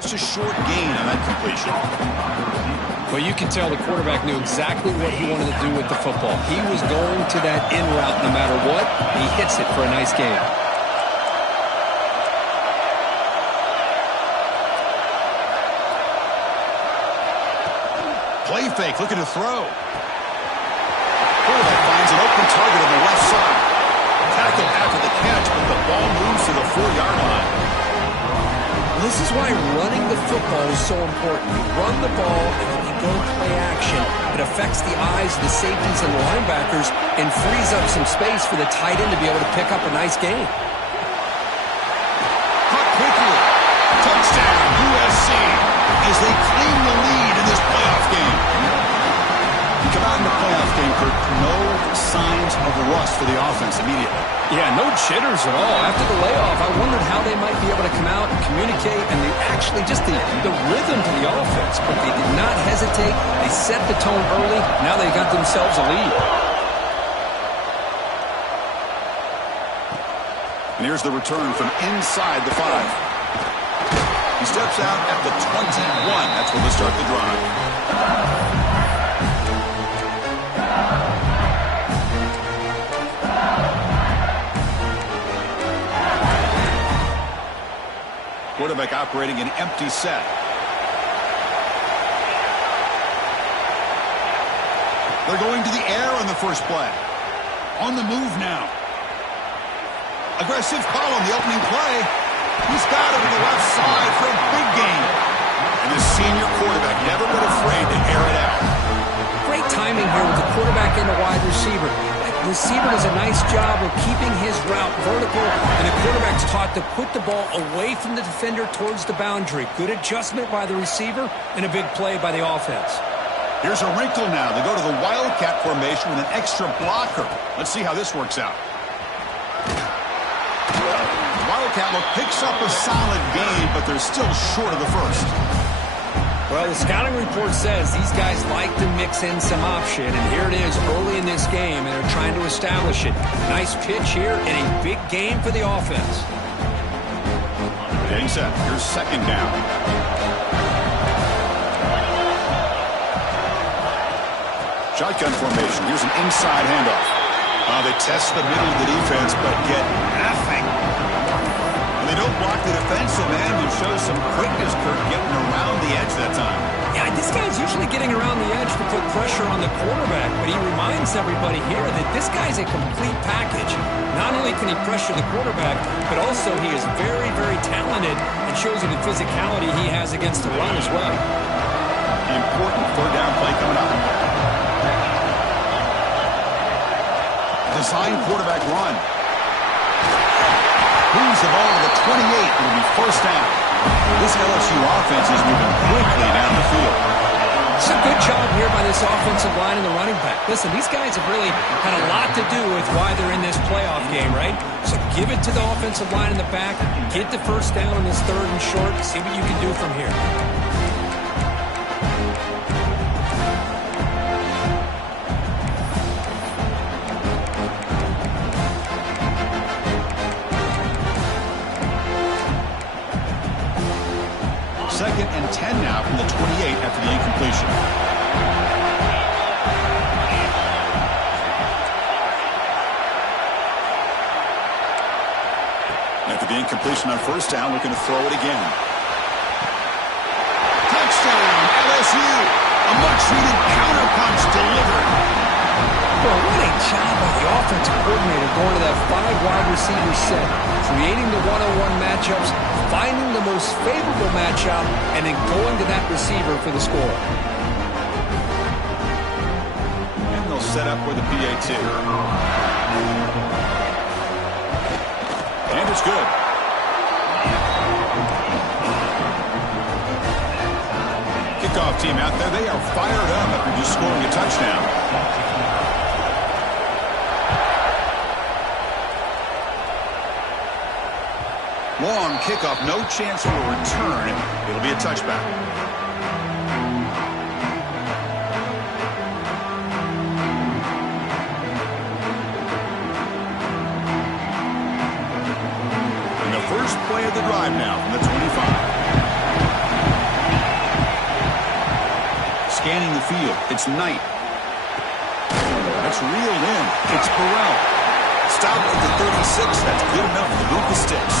Just a short gain on that completion. Well, you can tell the quarterback knew exactly what he wanted to do with the football. He was going to that in route no matter what. He hits it for a nice gain. Play fake, looking to throw. Quarterback finds an open target on the left side. Tackle after the catch, but the ball moves to the 4-yard line. This is why running the football is so important. You run the ball, and then you go play action. It affects the eyes of the safeties and the linebackers and frees up some space for the tight end to be able to pick up a nice gain. Caught quickly. Touchdown, USC, as they claim the lead in this playoff game. You come out in the playoff game, Kurt, no signs of rust for the offense immediately. Yeah, no jitters at all. After the layoff, I wondered how they might be able to come out and communicate, and they actually just the rhythm to the offense. But they did not hesitate. They set the tone early. Now they got themselves a lead. And here's the return from inside the 5. He steps out at the 21. That's where they start the drive. Quarterback operating an empty set. They're going to the air on the first play. On the move now. Aggressive call on the opening play. He's got it on the left side for a big gain. And the senior quarterback never been afraid to air it out. Great timing here with the quarterback and the wide receiver. The receiver does a nice job of keeping his route vertical, and the quarterback's taught to put the ball away from the defender towards the boundary. Good adjustment by the receiver and a big play by the offense. Here's a wrinkle now. They go to the Wildcat formation with an extra blocker. Let's see how this works out. Wildcat look picks up a solid gain, but they're still short of the first. Well, the scouting report says these guys like to mix in some option, and here it is early in this game, and they're trying to establish it. Nice pitch here, and a big game for the offense. Getting set. Here's second down. Shotgun formation. Here's an inside handoff. They test the middle of the defense, but get nothing. They don't block the defensive end and show some quickness, Kurt, getting around the edge that time. Yeah, this guy's usually getting around the edge to put pressure on the quarterback, but he reminds everybody here that this guy's a complete package. Not only can he pressure the quarterback, but also he is very, very talented and shows you the physicality he has against the run as well. Important third down play coming up. Design quarterback run. Moves the ball to the 28. It'll be first down. This LSU offense is moving quickly down the field. It's a good job here by this offensive line and the running back. Listen, these guys have really had a lot to do with why they're in this playoff game, right? So give it to the offensive line in the back. Get the first down on this third and short. See what you can do from here. Second and 10 now from the 28 after the incompletion. After the incompletion on first down, looking to throw it again. Touchdown, LSU! A much-needed counterpunch delivered. Well, what a job by the offensive coordinator going to that 5 wide receiver set, creating the one-on-one matchups, finding the most favorable matchup, and then going to that receiver for the score. And they'll set up with the PAT. And it's good. Kickoff team out there, they are fired up after just scoring a touchdown. Long kickoff, no chance for a return. It'll be a touchback. And the first play of the drive now from the 25. scanning the field. It's Knight. That's reeled in. It's Burrell. Stopped at the 36. That's good enough to move the sticks.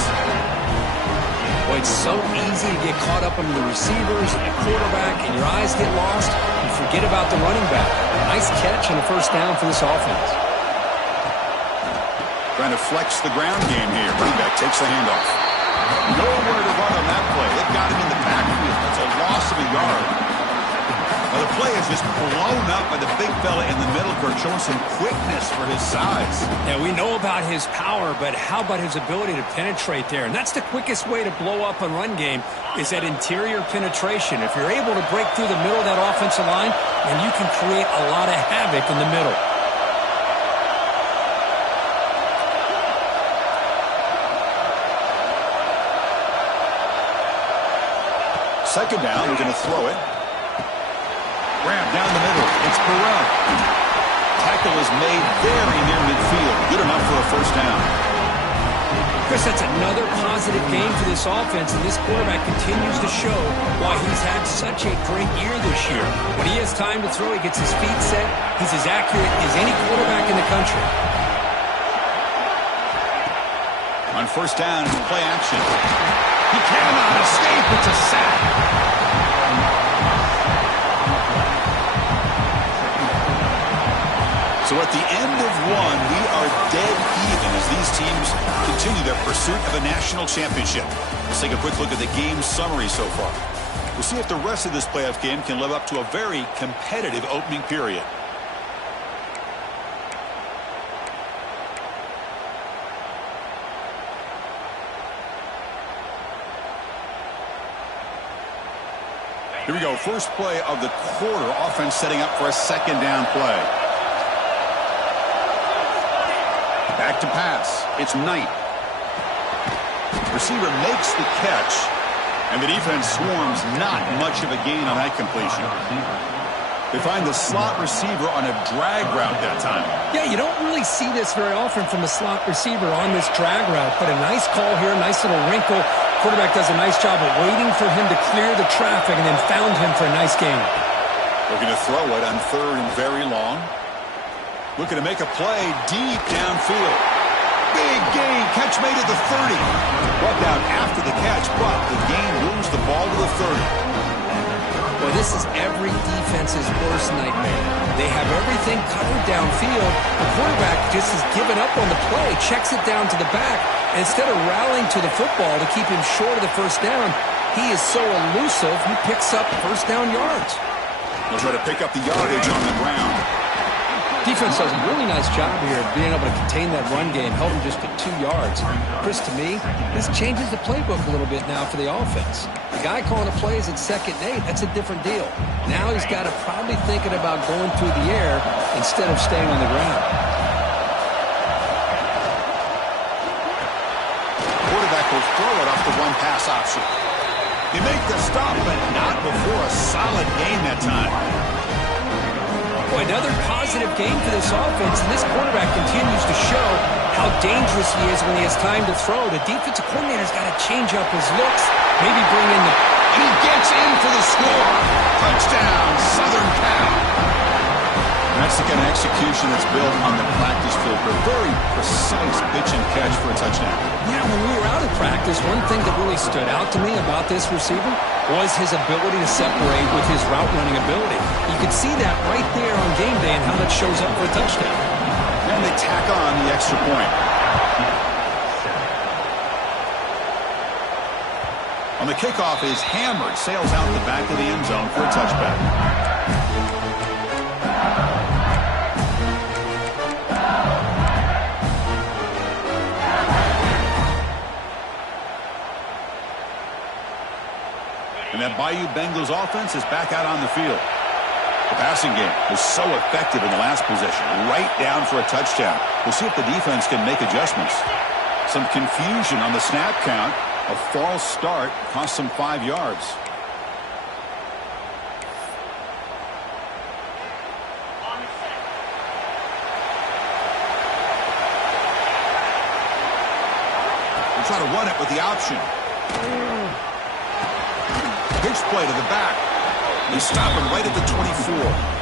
Well, it's so easy to get caught up under the receivers and the quarterback, and your eyes get lost. You forget about the running back. Nice catch and a first down for this offense. Trying to flex the ground game here. Running back takes the handoff. Nowhere to run on that play. They've got him in the backfield. That's a loss of a yard. Now the play is just blown up by the big fella in the middle, Kurt, showing some quickness for his size. Yeah, we know about his power, but how about his ability to penetrate there? And that's the quickest way to blow up a run game is that interior penetration. If you're able to break through the middle of that offensive line, then you can create a lot of havoc in the middle. Second down, they're going to throw it. Grab down the middle. It's Burrell. Tackle is made very near midfield. Good enough for a first down. Chris, that's another positive game for this offense, and this quarterback continues to show why he's had such a great year this year. When he has time to throw, he gets his feet set. He's as accurate as any quarterback in the country. On first down, it's play action. He cannot escape. It's a sack. So at the end of one, we are dead even as these teams continue their pursuit of a national championship. Let's take a quick look at the game summary so far. We'll see if the rest of this playoff game can live up to a very competitive opening period. Here we go. First play of the quarter. Offense setting up for a second down play. Back to pass. It's Knight. Receiver makes the catch, and the defense swarms. Not much of a gain on that completion. They find the slot receiver on a drag route that time. Yeah, you don't really see this very often from a slot receiver on this drag route, but a nice call here, nice little wrinkle. Quarterback does a nice job of waiting for him to clear the traffic and then found him for a nice gain. Looking to throw it on third and very long. Looking to make a play deep downfield. Big gain. Catch made at the 30. Brought down after the catch, but the gain moves the ball to the 30. Well, this is every defense's worst nightmare. They have everything covered downfield. The quarterback just has given up on the play, checks it down to the back, and instead of rallying to the football to keep him short of the first down, he is so elusive, he picks up first down yards. He'll try to pick up the yardage on the ground. Defense does a really nice job here of being able to contain that run game, held him just to 2 yards. Chris, to me, this changes the playbook a little bit now for the offense. The guy calling the plays at 2nd and 8, that's a different deal. Now he's got to probably thinking about going through the air instead of staying on the ground. Quarterback will throw it off the one-pass option. They make the stop, but not before a solid gain that time. Boy, another positive game for this offense, and this quarterback continues to show how dangerous he is when he has time to throw. The defensive coordinator's got to change up his looks, maybe bring in the... He gets in for the score. Touchdown, Southern Cal. That's the kind of execution that's built on the practice field. A very precise pitch and catch for a touchdown. Yeah, when we were out of practice, one thing that really stood out to me about this receiver was his ability to separate with his route running ability. You could see that right there on game day and how that shows up for a touchdown. And they tack on the extra point. On the kickoff is hammered, sails out the back of the end zone for a touchback. And that Bayou Bengals offense is back out on the field. The passing game was so effective in the last possession, right down for a touchdown. We'll see if the defense can make adjustments. Some confusion on the snap count. A false start cost them 5 yards. We'll try to run it with the option. Pitch play to the back. They stop him right at the 24.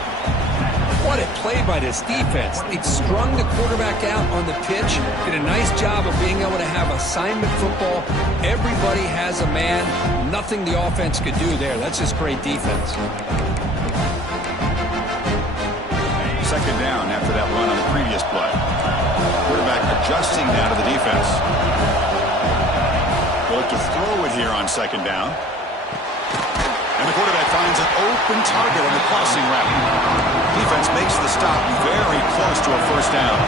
What a play by this defense. They strung the quarterback out on the pitch, did a nice job of being able to have assignment football. Everybody has a man. Nothing the offense could do there. That's just great defense. Second down after that run on the previous play. Quarterback adjusting now to the defense. They'll look to throw it here on second down. And the quarterback finds an open target on the crossing route. Defense makes the stop very close to a first down.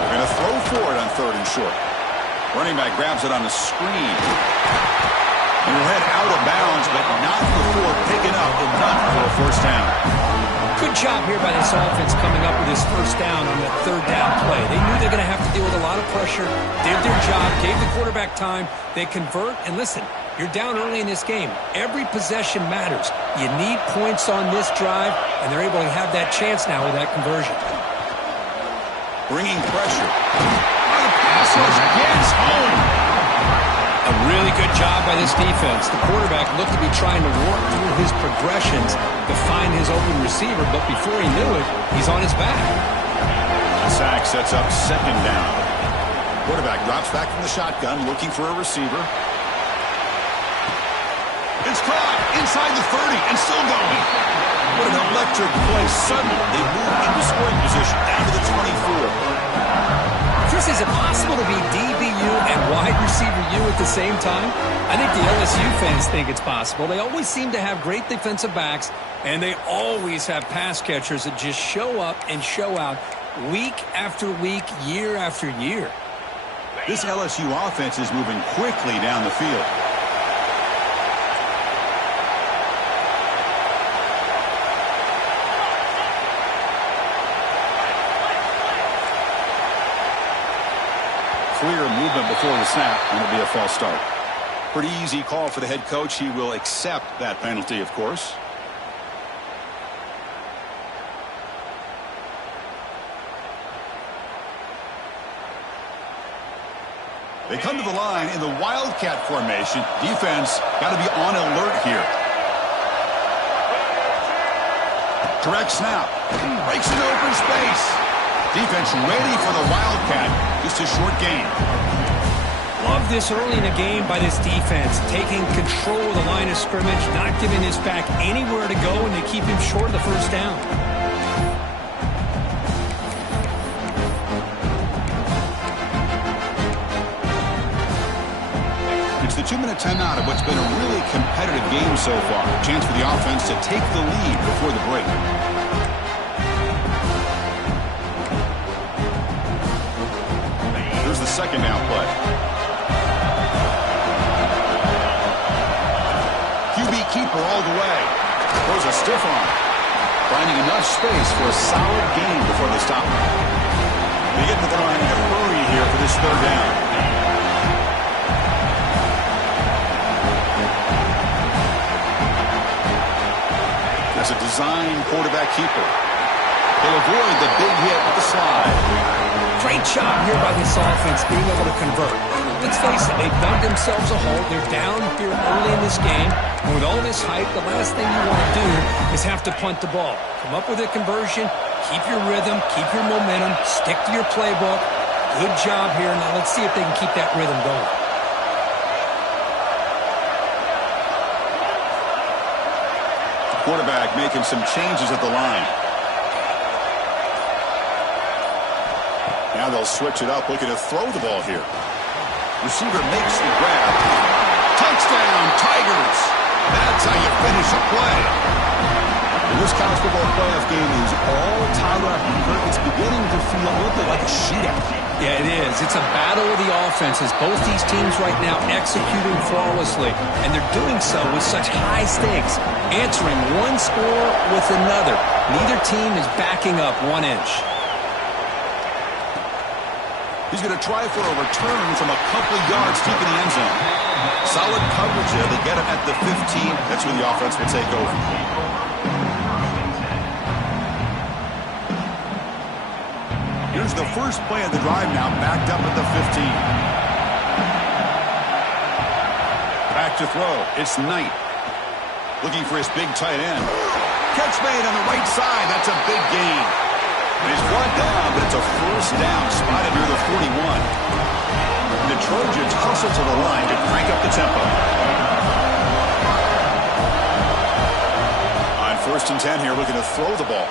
They're going to throw for it on third and short. Running back grabs it on the screen. And he'll head out of bounds, but not before picking up enough for a first down. Good job here by this offense coming up with this first down on that third down play. They knew they were going to have to deal with a lot of pressure, did their job, gave the quarterback time. They convert, and listen, you're down early in this game. Every possession matters. You need points on this drive, and they're able to have that chance now with that conversion. Bringing pressure. The pass rush gets home. A really good job by this defense. The quarterback looked to be trying to work through his progressions to find his open receiver, but before he knew it, he's on his back. The sack sets up second down. Quarterback drops back from the shotgun, looking for a receiver. It's caught inside the 30 and still going. What an electric play. Suddenly, they move into scoring position down to the 24. Chris, is it possible to be DBU and wide receiver U at the same time? I think the LSU fans think it's possible. They always seem to have great defensive backs, and they always have pass catchers that just show up and show out week after week, year after year. This LSU offense is moving quickly down the field. Clear movement before the snap, and it'll be a false start. Pretty easy call for the head coach. He will accept that penalty, of course. They come to the line in the Wildcat formation. Defense got to be on alert here. Direct snap. Breaks an open space. Defense ready for the Wildcat. Just a short gain. Love this early in the game by this defense. Taking control of the line of scrimmage, not giving his back anywhere to go, and they keep him short of the first down. It's the 2-minute timeout of what's been a really competitive game so far. Chance for the offense to take the lead before the break. Here's the second down play. QB keeper all the way. Throws a stiff arm. Finding enough space for a solid gain before they stop. They get to the line in a hurry here for this third down. As a design quarterback keeper. They'll avoid the big hit with the slide. Great job here by this offense being able to convert. Let's face it, they've dug themselves a hole. They're down here early in this game. And with all this hype, the last thing you want to do is have to punt the ball. Come up with a conversion, keep your rhythm, keep your momentum, stick to your playbook. Good job here. Now let's see if they can keep that rhythm going. Quarterback making some changes at the line. Now they'll switch it up, looking to throw the ball here. Receiver makes the grab. Touchdown, Tigers! That's how you finish a play. This college football playoff game is all tied up. It's beginning to feel a little bit like a shootout. Yeah, it is. It's a battle of the offenses. Both these teams right now executing flawlessly, and they're doing so with such high stakes, answering one score with another. Neither team is backing up 1 inch. He's going to try for a return from a couple of yards deep in the end zone. Solid coverage there. They get him at the 15. That's where the offense will take over. Here's the first play of the drive now, backed up at the 15. Back to throw. It's Knight. Looking for his big tight end. Catch made on the right side. That's a big gain. And he's brought down, but it's a first down spotted near the 41. The Trojans hustle to the line to crank up the tempo. On 1st and 10 here, looking to throw the ball.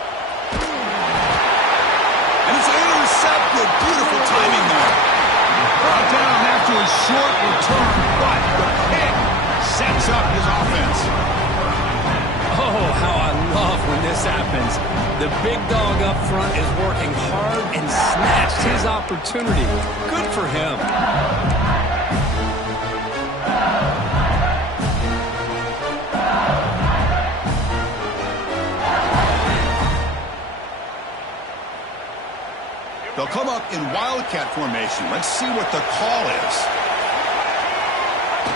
And it's intercepted. Beautiful timing there. Brought down after a short return, but the pick sets up his offense. Oh, how I love when this happens. The big dog up front is working hard and snatched his opportunity. Good for him. They'll come up in Wildcat formation. Let's see what the call is.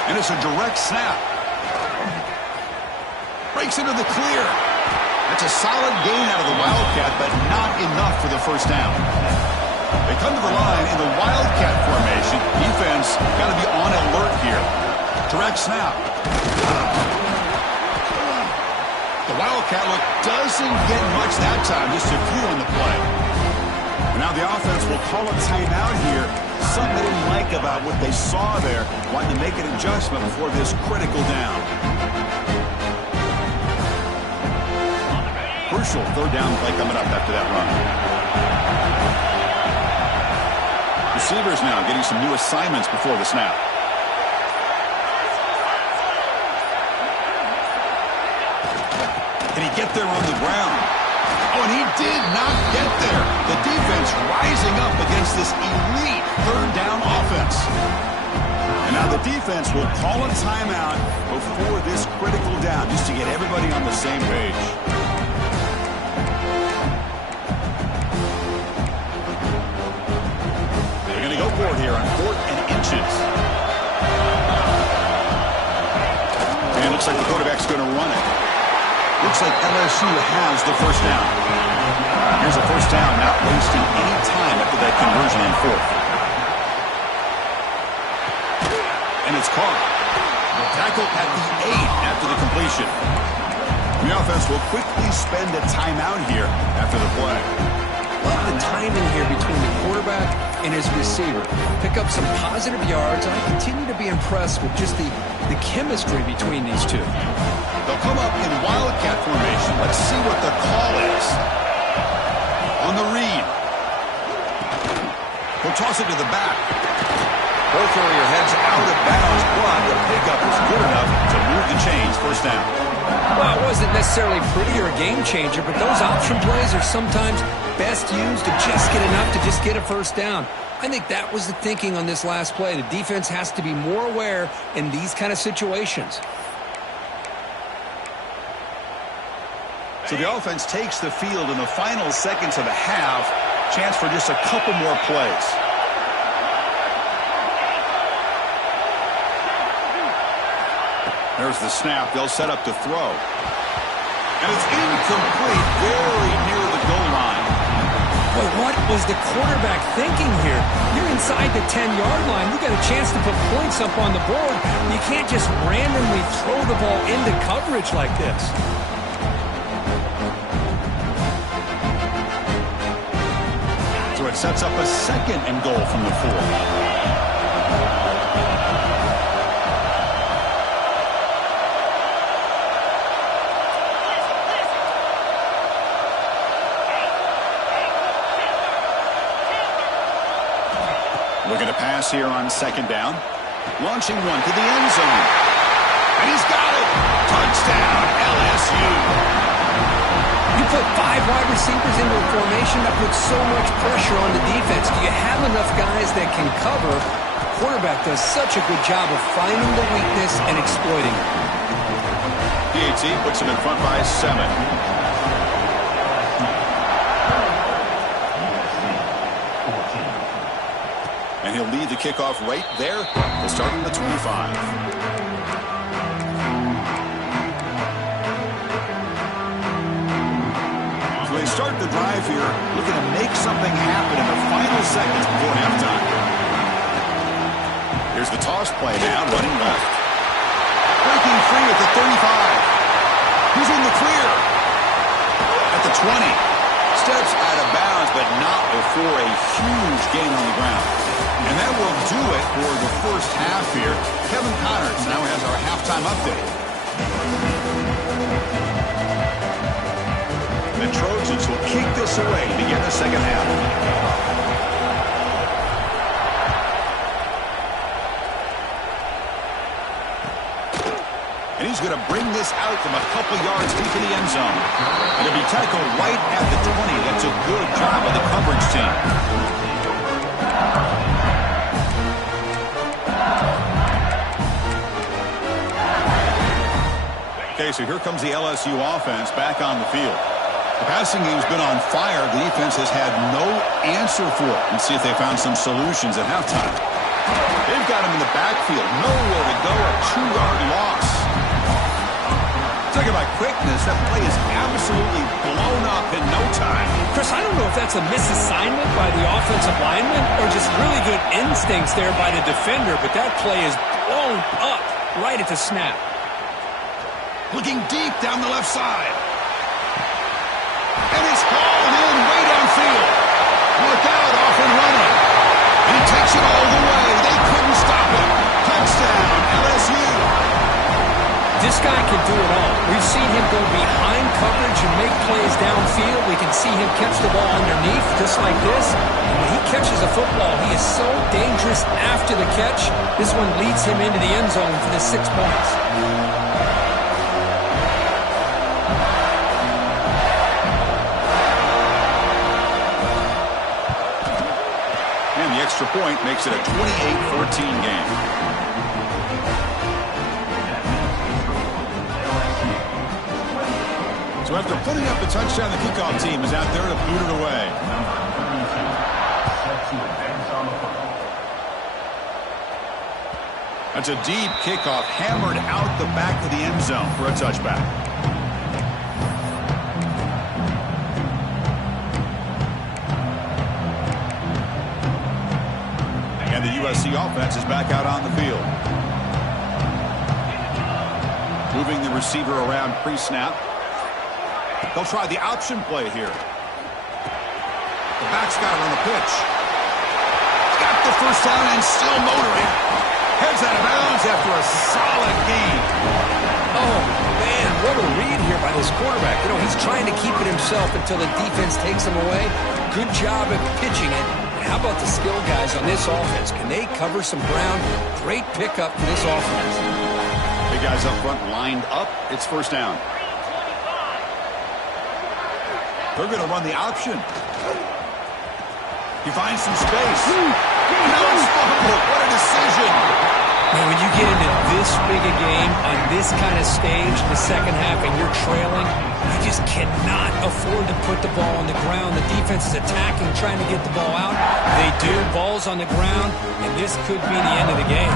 And it's a direct snap. Breaks into the clear. That's a solid gain out of the Wildcat, but not enough for the first down. They come to the line in the Wildcat formation. Defense got to be on alert here. Direct snap. The Wildcat look doesn't get much that time, just a few on the play. Now the offense will call a timeout here. Something they didn't like about what they saw there. Wanting to make an adjustment before this critical down. Crucial 3rd down play coming up after that run. Receivers now getting some new assignments before the snap. Can he get there on the ground? Oh, and he did not get there. The defense rising up against this elite 3rd down offense. And now the defense will call a timeout before this critical down, just to get everybody on the same page. They're going to go for it here on 4th and inches. And it looks like the quarterback's going to run it. Looks like LSU has the first down. Here's a first down, not wasting any time after that conversion in 4th. And it's caught. Tackle at the 8 after the completion. The offense will quickly spend a timeout here after the play. Love the timing here between the quarterback and his receiver. Pick up some positive yards, and I continue to be impressed with just the chemistry between these two. They'll come up in Wildcat formation. Let's see what the call is. On the read. He'll toss it to the back. Both area heads out of bounds, but the pickup is good enough to move the chains. First down. Well, it wasn't necessarily pretty or a game changer, but those option plays are sometimes best used to just get enough to just get a first down. I think that was the thinking on this last play. The defense has to be more aware in these kind of situations. So the offense takes the field in the final seconds of the half. Chance for just a couple more plays. There's the snap. They'll set up to throw. And it's incomplete, very near the goal line. But what was the quarterback thinking here? You're inside the 10-yard line. You got a chance to put points up on the board. You can't just randomly throw the ball into coverage like this. So it sets up a 2nd and goal from the 4. Looking to pass here on 2nd down. Launching one to the end zone. And he's got it. Touchdown, LSU. You put 5 wide receivers into a formation that puts so much pressure on the defense. Do you have enough guys that can cover? The quarterback does such a good job of finding the weakness and exploiting it. PAT puts him in front by 7. And he'll lead the kickoff right there. We'll start on the 25. So they start the drive here, looking to make something happen in the final seconds before halftime. Here's the toss play now, running left. breaking free at the 35. He's in the clear. At the 20. Steps out of bounds, but not before a huge gain on the ground. And that will do it for the first half here. Kevin Connors now has our halftime update. The Trojans will kick this away to begin the second half. And he's going to bring this out from a couple yards deep in the end zone. And it'll be tackled right at the 20. That's a good job of the coverage team. Okay, so here comes the LSU offense back on the field. The passing game's been on fire. The defense has had no answer for it. Let's see if they found some solutions at halftime. They've got him in the backfield. Nowhere to go. A 2-yard loss. Talk about quickness. That play is absolutely blown up in no time. Chris, I don't know if that's a misassignment by the offensive lineman or just really good instincts there by the defender, but that play is blown up right at the snap. Looking deep down the left side. And it's hauled in way downfield. Look out, off and running. And he takes it all the way. They couldn't stop him. Touchdown, LSU. This guy can do it all. We've seen him go behind coverage and make plays downfield. We can see him catch the ball underneath, just like this. And when he catches a football, he is so dangerous after the catch. This one leads him into the end zone for the 6 points. And the extra point makes it a 28-14 game. So after putting up the touchdown, the kickoff team is out there to boot it away. That's a deep kickoff, hammered out the back of the end zone for a touchback. And the USC offense is back out on the field. Moving the receiver around pre-snap. They'll try the option play here. The back's got it on the pitch. Got the first down and still motoring. Heads out of bounds after a solid gain. Oh, man, what a read here by this quarterback. You know, he's trying to keep it himself until the defense takes him away. Good job at pitching it. And how about the skill guys on this offense? Can they cover some ground? Great pickup for this offense. Big guys up front lined up. It's first down. They're going to run the option. He finds some space. Now it's fumbled. What a decision. Man, when you get into this big a game on this kind of stage, the second half, and you're trailing, you just cannot afford to put the ball on the ground. The defense is attacking, trying to get the ball out. They do. Ball's on the ground, and this could be the end of the game.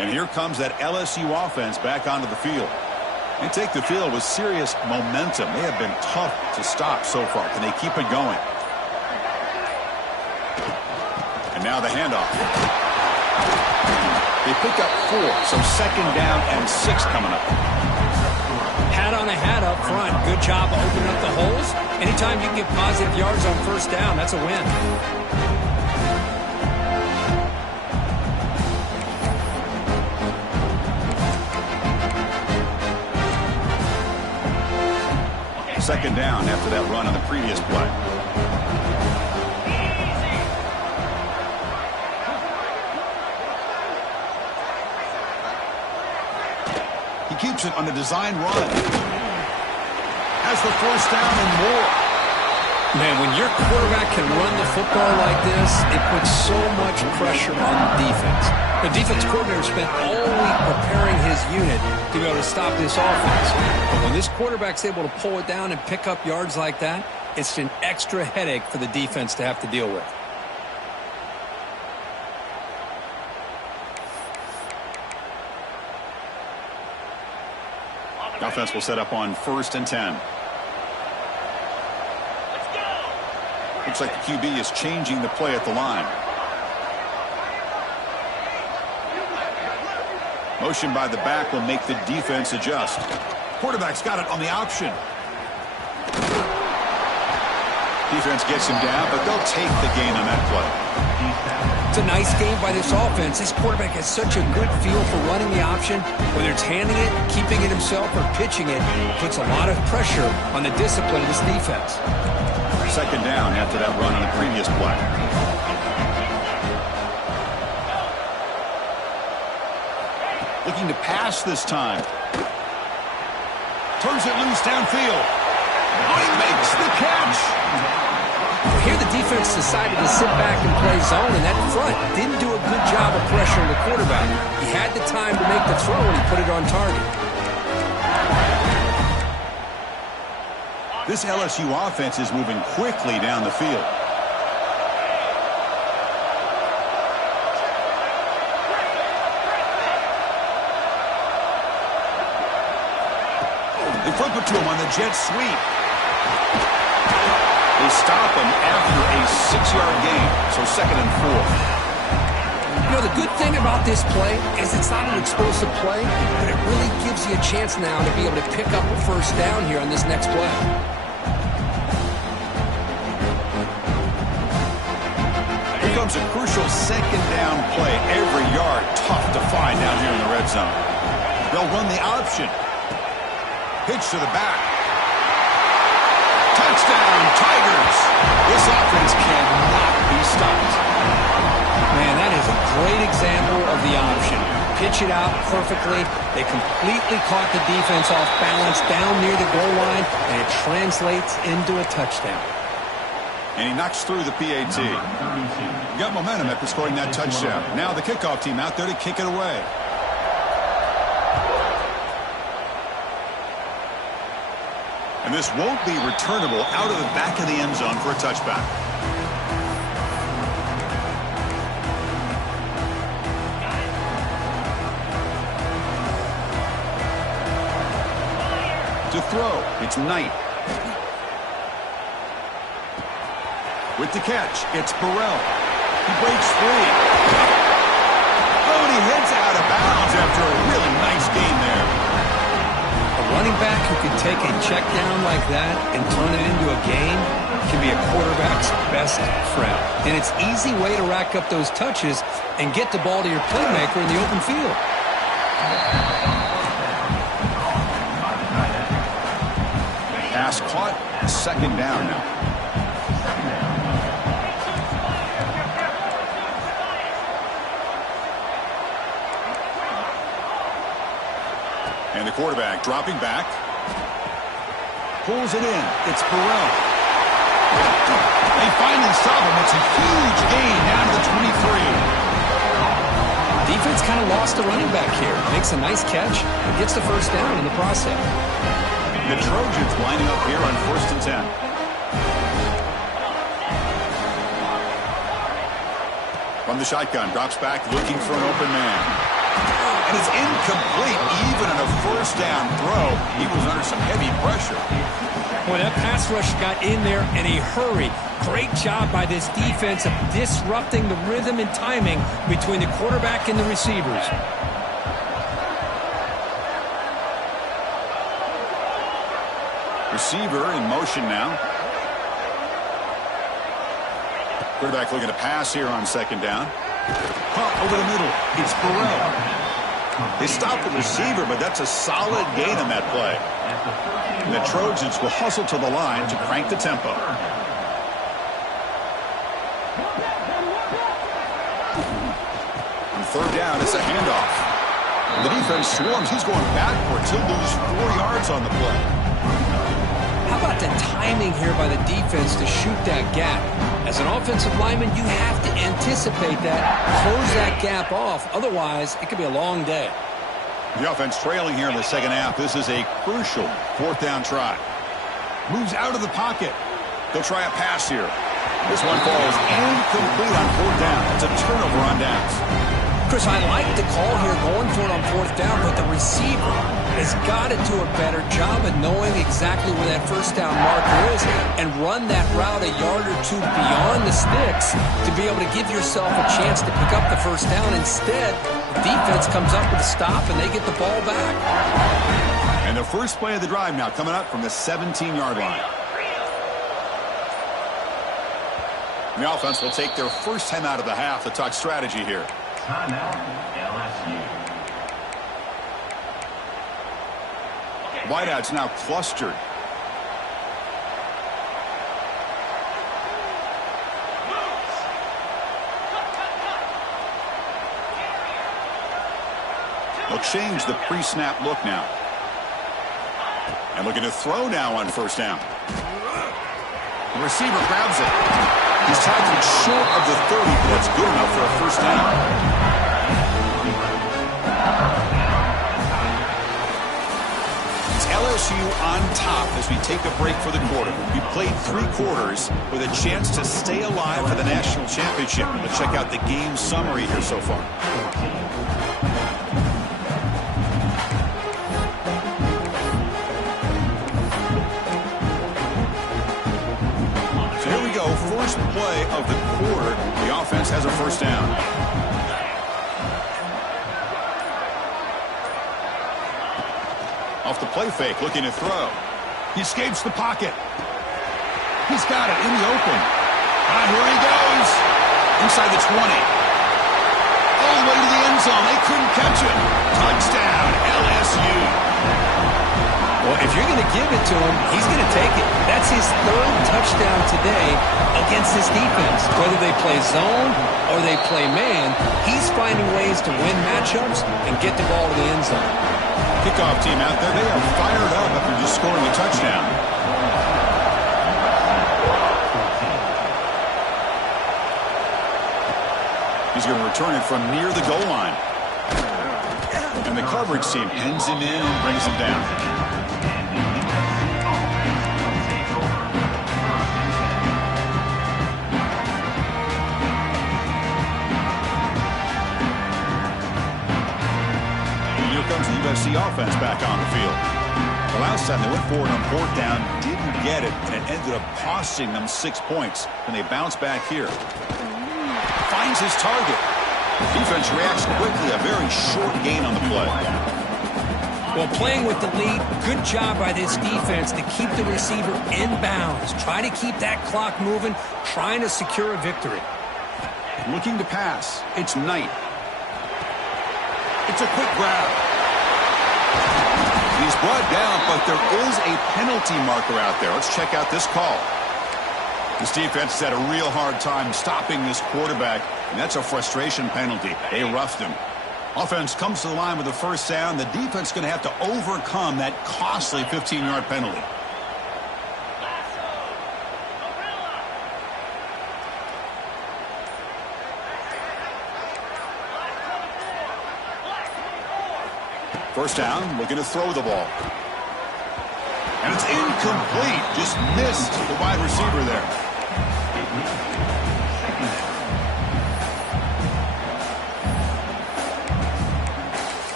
And here comes that LSU offense back onto the field. They take the field with serious momentum. They have been tough to stop so far. Can they keep it going? And now the handoff. They pick up 4, so second down and 6 coming up. Hat on a hat up front. Good job of opening up the holes. Anytime you can get positive yards on first down, that's a win. Second down after that run on the previous play. He keeps it on the design run. Has the first down and more. Man, when your quarterback can run the football like this, it puts so much pressure on the defense. The defense coordinator spent all week preparing his unit to be able to stop this offense. But when this quarterback's able to pull it down and pick up yards like that, it's an extra headache for the defense to have to deal with. The offense will set up on 1st and 10. Looks like the QB is changing the play at the line. Motion by the back will make the defense adjust. Quarterback's got it on the option. Defense gets him down, but they'll take the gain on that play. It's a nice game by this offense. This quarterback has such a good feel for running the option. Whether it's handing it, keeping it himself, or pitching it, puts a lot of pressure on the discipline of this defense. Second down after that run on the previous play. Looking to pass this time. Turns it loose downfield. Oh, he makes the catch. Here the defense decided to sit back and play zone, and that front didn't do a good job of pressuring the quarterback. He had the time to make the throw, and he put it on target. This LSU offense is moving quickly down the field. They flip it to him on the jet sweep. They stop him after a 6-yard gain, so 2nd and 4. You know, the good thing about this play is it's not an explosive play, but it really gives you a chance now to be able to pick up a first down here on this next play. Here comes a crucial 2nd down play. Every yard tough to find down here in the red zone. They'll run the option. Pitch to the back. Touchdown, Tigers. This offense cannot be stopped. Man, that is a great example of the option. Pitch it out perfectly. They completely caught the defense off balance down near the goal line, and it translates into a touchdown. And he knocks through the PAT. Got momentum after scoring that touchdown. Now the kickoff team out there to kick it away. And this won't be returnable out of the back of the end zone for a touchback. To throw, it's Knight. With the catch, it's Burrell. He breaks free. Oh, and he heads out of bounds after a really nice gain there. A running back who can take a check down like that and turn it into a gain can be a quarterback's best friend. And it's an easy way to rack up those touches and get the ball to your playmaker in the open field. Pass caught, 2nd down now. And the quarterback dropping back. Pulls it in. It's Burrell. They finally stop him. It's a huge gain down to the 23. Defense kind of lost the running back here. Makes a nice catch and gets the first down in the process. The Trojans lining up here on 1st and 10. From the shotgun, drops back looking for an open man. And it's incomplete. Even on a 1st down throw, he was under some heavy pressure. Boy, that pass rush got in there in a hurry. Great job by this defense of disrupting the rhythm and timing between the quarterback and the receivers. Receiver in motion now. Quarterback looking to pass here on 2nd down. Pump over the middle. It's Burrell. They stop the receiver, but that's a solid gain on that play. And the Trojans will hustle to the line to crank the tempo. On 3rd down, it's a handoff. The defense swarms. He's going backwards. He'll lose 4 yards on the play. How about the timing here by the defense to shoot that gap? As an offensive lineman, you have to anticipate that, close that gap off. Otherwise, it could be a long day. The offense trailing here in the 2nd half. This is a crucial 4th down try. Moves out of the pocket. They'll try a pass here. This one falls incomplete on 4th down. It's a turnover on downs. Chris, I like the call here going for it on fourth down, but the receiver has got to do a better job of knowing exactly where that first down marker is and run that route a yard or two beyond the sticks to be able to give yourself a chance to pick up the first down. Instead, the defense comes up with a stop and they get the ball back. And the first play of the drive now coming up from the 17-yard line. The offense will take their first time out of the half to talk strategy here. Timeout, LSU. Wideouts now clustered. They'll change the pre-snap look now. And looking to throw now on first down. The receiver grabs it. He's tackled short of the 30, but that's good enough for a first down. It's LSU on top as we take a break for the quarter. We played 3 quarters with a chance to stay alive for the national championship. Let's check out the game summary here so far. First play of the quarter, the offense has a first down. Off the play fake, looking to throw. He escapes the pocket. He's got it in the open. Here he goes. Inside the 20. All the way to the end zone. They couldn't catch it. Touchdown, LSU. Well, if you're going to give it to him, he's going to take it. That's his 3rd touchdown today against this defense. Whether they play zone or they play man, he's finding ways to win matchups and get the ball to the end zone. Kickoff team out there, they are fired up after just scoring a touchdown. He's going to return it from near the goal line. And the coverage team pins him in and brings him down. Comes the USC offense back on the field. The last time they went for it on fourth down, didn't get it, and it ended up costing them 6 points. And they bounce back here. Finds his target. Defense reacts quickly. A very short gain on the play. Well, playing with the lead, good job by this defense to keep the receiver in bounds. Try to keep that clock moving, trying to secure a victory. Looking to pass. It's Knight. It's a quick grab. He's brought down, but there is a penalty marker out there. Let's check out this call. This defense has had a real hard time stopping this quarterback, and that's a frustration penalty. They roughed him. Offense comes to the line with a first down. The defense is going to have to overcome that costly 15-yard penalty. First down, looking to throw the ball. And it's incomplete. Just missed the wide receiver there.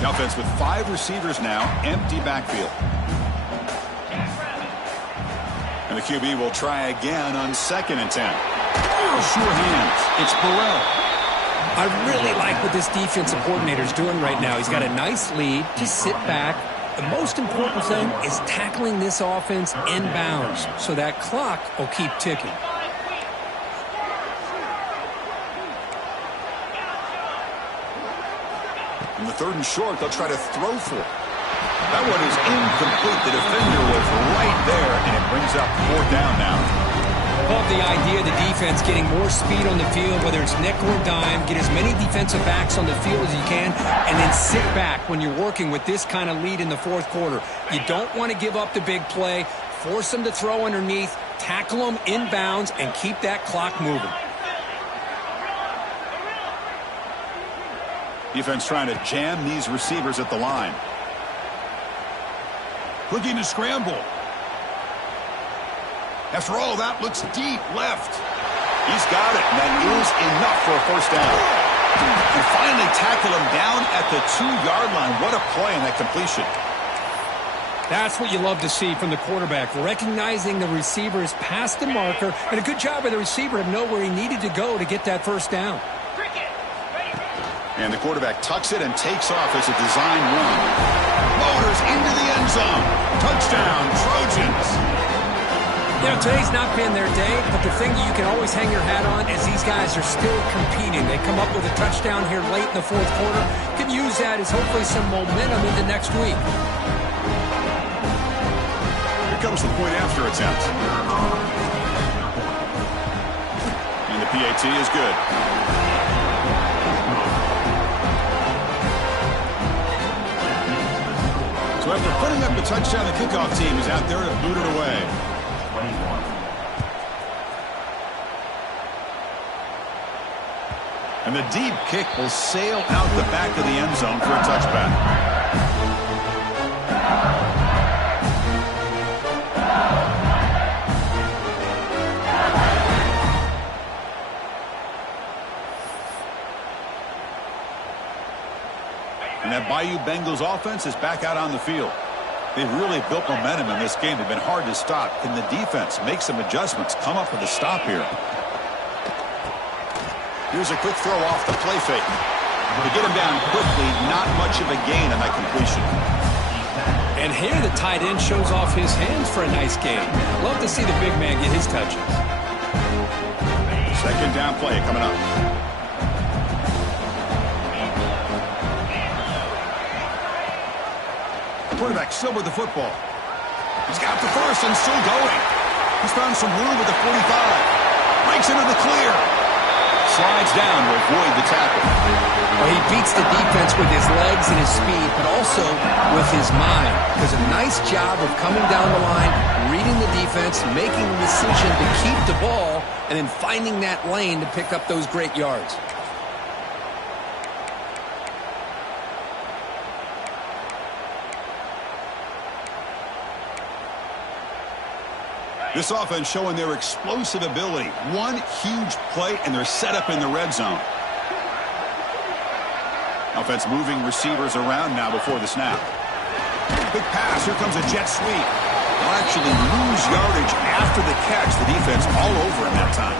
The offense with 5 receivers now, empty backfield. And the QB will try again on 2nd and 10. Sure hands. It's Burrell. I really like what this defensive coordinator is doing right now. He's got a nice lead. Just sit back. The most important thing is tackling this offense in bounds so that clock will keep ticking. In the 3rd and short, they'll try to throw for it. That one is incomplete. The defender was right there, and it brings up 4th down now. Love the idea of the defense getting more speed on the field, whether it's nickel or dime. Get as many defensive backs on the field as you can, and then sit back when you're working with this kind of lead in the 4th quarter. You don't want to give up the big play. Force them to throw underneath, tackle them in bounds, and keep that clock moving. Defense trying to jam these receivers at the line. Looking to scramble. After all, that looks deep left. He's got it, and that is enough for a first down. And finally tackle him down at the 2-yard line. What a play in that completion. That's what you love to see from the quarterback, recognizing the receiver is past the marker, and a good job by the receiver to know where he needed to go to get that first down. And the quarterback tucks it and takes off as a design run. Motors into the end zone. Touchdown, Trojans. You know, today's not been their day, but the thing you can always hang your hat on is these guys are still competing. They come up with a touchdown here late in the fourth quarter. Can use that as hopefully some momentum into next week. Comes the point after attempt. And the PAT is good. So after putting up the touchdown, the kickoff team is out there to boot it away. 21. And the deep kick will sail out the back of the end zone for a touchback. And that Bayou Bengals offense is back out on the field. They've really built momentum in this game. They've been hard to stop. Can the defense make some adjustments, come up with a stop here? Here's a quick throw off the play fake. To get him down quickly, not much of a gain on that completion. And here the tight end shows off his hands for a nice gain. Love to see the big man get his touches. Second down play coming up. Quarterback still with the football. He's got the first and still going. He's found some room at the 45. Breaks into the clear. Slides down to avoid the tackle. Well, he beats the defense with his legs and his speed, but also with his mind. Does a nice job of coming down the line, reading the defense, making the decision to keep the ball, and then finding that lane to pick up those great yards. This offense showing their explosive ability. One huge play, and they're set up in the red zone. Offense moving receivers around now before the snap. Big pass. Here comes a jet sweep. They'll actually lose yardage after the catch. The defense all over in that time.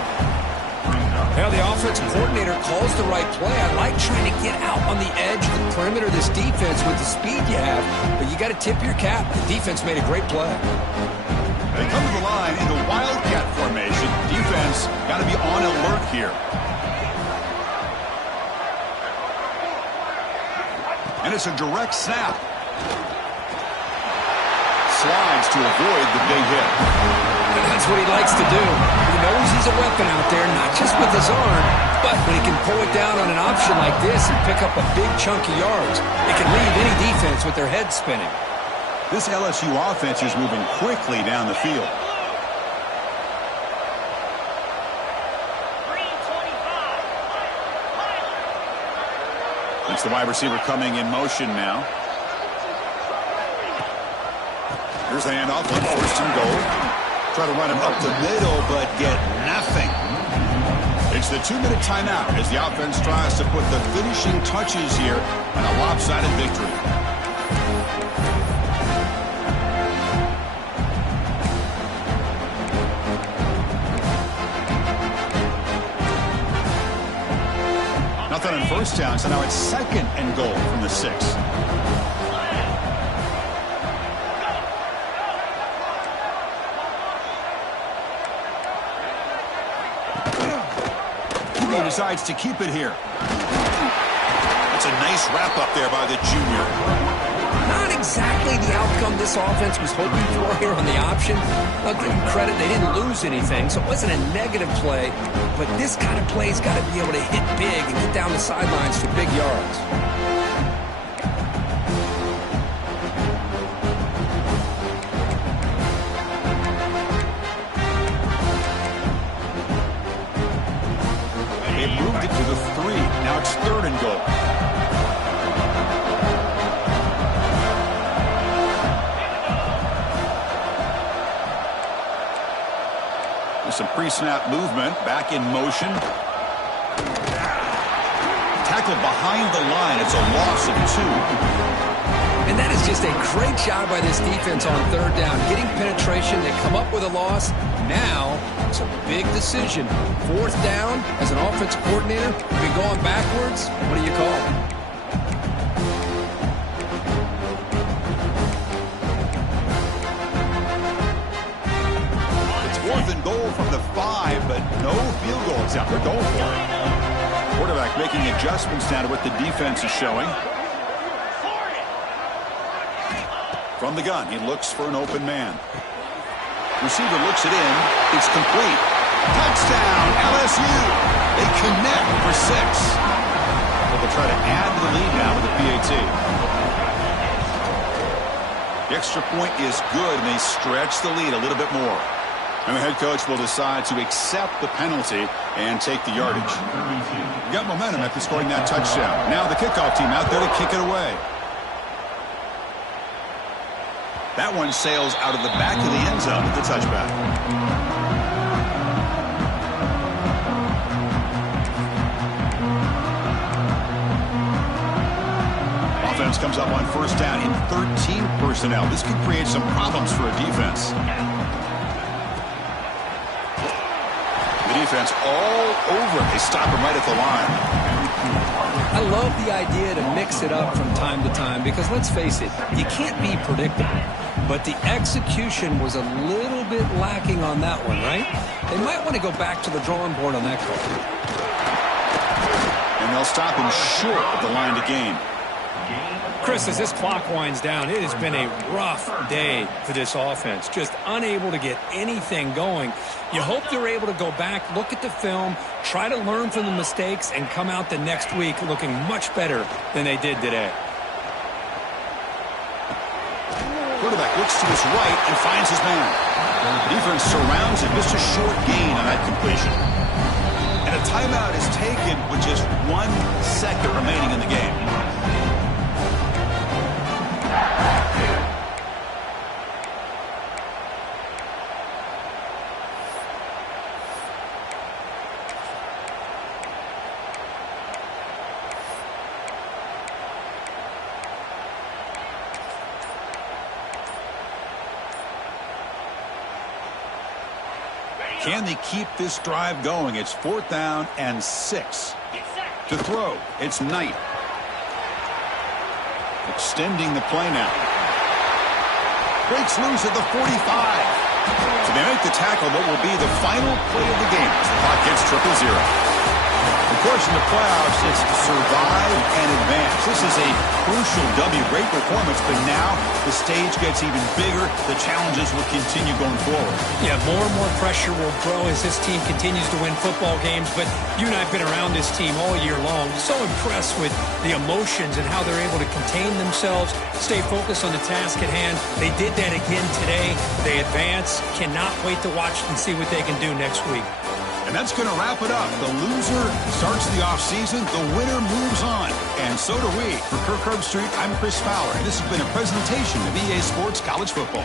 Well, the offensive coordinator calls the right play. I like trying to get out on the edge of the perimeter of this defense with the speed you have, but you got to tip your cap. The defense made a great play. They come to the line in the Wildcat formation. Defense got to be on alert here. And it's a direct snap. Slides to avoid the big hit. And that's what he likes to do. He knows he's a weapon out there, not just with his arm, but when he can pull it down on an option like this and pick up a big chunk of yards, it can leave any defense with their head spinning. This LSU offense is moving quickly down the field. It's the wide receiver coming in motion now. Here's the handoff on first and goal. Try to run him up the middle, but get nothing. It's the 2-minute timeout as the offense tries to put the finishing touches here on a lopsided victory. Nothing on first down, so now it's second and goal from the 6. He decides to keep it here. That's a nice wrap up there by the junior. Not exactly the outcome this offense was hoping for here on the option. I'll give them credit, they didn't lose anything, so it wasn't a negative play. But this kind of play's got to be able to hit big and get down the sidelines for big yards. They moved it to the 3. Now it's third and goal. with some pre-snap movement. Back in motion. Tackle behind the line. It's a loss of 2. And that is just a great job by this defense on third down. Getting penetration, they come up with a loss. Now, it's a big decision. Fourth down, as an offensive coordinator, you've been going backwards. What do you call? It's 4th and goal from the 5, but no field goals out. They're going for it. Quarterback making adjustments now to what the defense is showing. From the gun, he looks for an open man. Receiver looks it in. It's complete. Touchdown, LSU. They connect for 6. They'll try to add to the lead now with the PAT. The extra point is good, and they stretch the lead a little bit more. And the head coach will decide to accept the penalty and take the yardage. You got momentum after scoring that touchdown. Now the kickoff team out there to kick it away. That one sails out of the back of the end zone with the touchback. Offense comes up on first down in 13 personnel. This could create some problems for a defense. The defense all over it. They stop him right at the line. I love the idea to mix it up from time to time because, let's face it, you can't be predictable. But the execution was a little bit lacking on that one, right? They might want to go back to the drawing board on that call. And they'll stop him short of the line to gain. Chris, as this clock winds down, it has been a rough day for this offense. Just unable to get anything going. You hope they're able to go back, look at the film, try to learn from the mistakes, and come out the next week looking much better than they did today. Quarterback looks to his right and finds his man. The defense surrounds him. Just a short gain on that completion. And a timeout is taken with just 1 second remaining in the game. Can they keep this drive going? It's 4th down and 6. To throw, it's Knight. Extending the play now. Breaks loose at the 45. So they make the tackle, what will be the final play of the game as the clock gets 0-0. Of course, in the playoffs, it's survive and advance. This is a crucial W. Great performance, but now the stage gets even bigger. The challenges will continue going forward. Yeah, more and more pressure will grow as this team continues to win football games. But you and I have been around this team all year long. So impressed with the emotions and how they're able to contain themselves, stay focused on the task at hand. They did that again today. They advance. Cannot wait to watch and see what they can do next week. And that's going to wrap it up. The loser starts the offseason. The winner moves on. And so do we. For Kirk Herbstreit, I'm Chris Fowler. And this has been a presentation of EA Sports College Football.